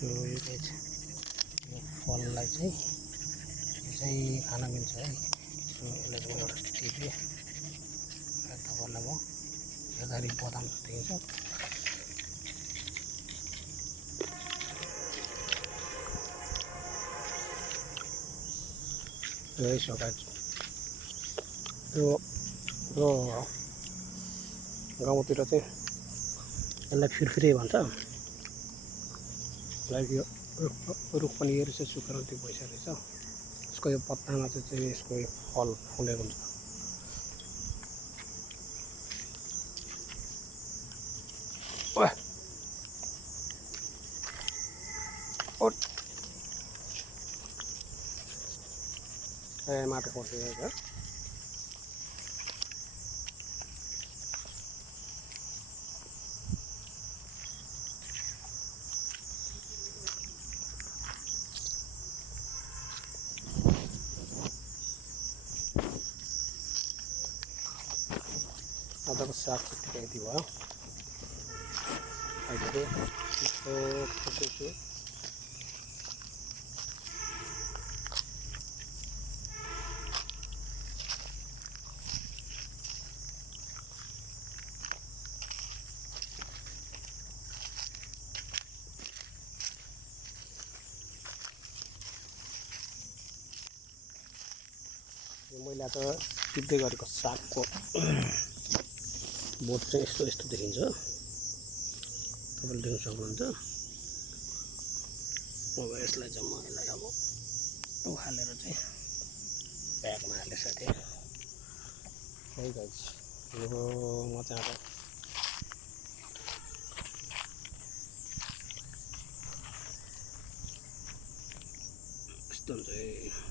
So यो फललाई चाहिँ यो चाहिँ खान मिल्छ है। सो यसलाई चाहिँ म एउटा टिपेँ। तपाईँहरूलाई म हेर्दाखेरि बदाम देखिन्छ। यसो गाइस यो गाउँतिर चाहिँ यसलाई फिरफिरे भन्छ। लाइक यो रुख पनि यो रहेछ सुक्रान्ति भइसकेको रहेछ। यसको यो पत्तामा चाहिँ यसको फल फुलेको हुन्छ। माटो पर्छ आजको साग चाहिँ यति भयो। अहिले खोज्दैछु। मैले आज टिप्दै गरेको सागको बोट चाहिँ यस्तो देखिन्छ। तपाईँले देख्न सक्नुहुन्छ। अब यसलाई चाहिँ म अब उखालेर चाहिँ ब्यागमा हालेँ साथै। है गाइस यो म चाहिँ अब यस्तो हुन्छ है।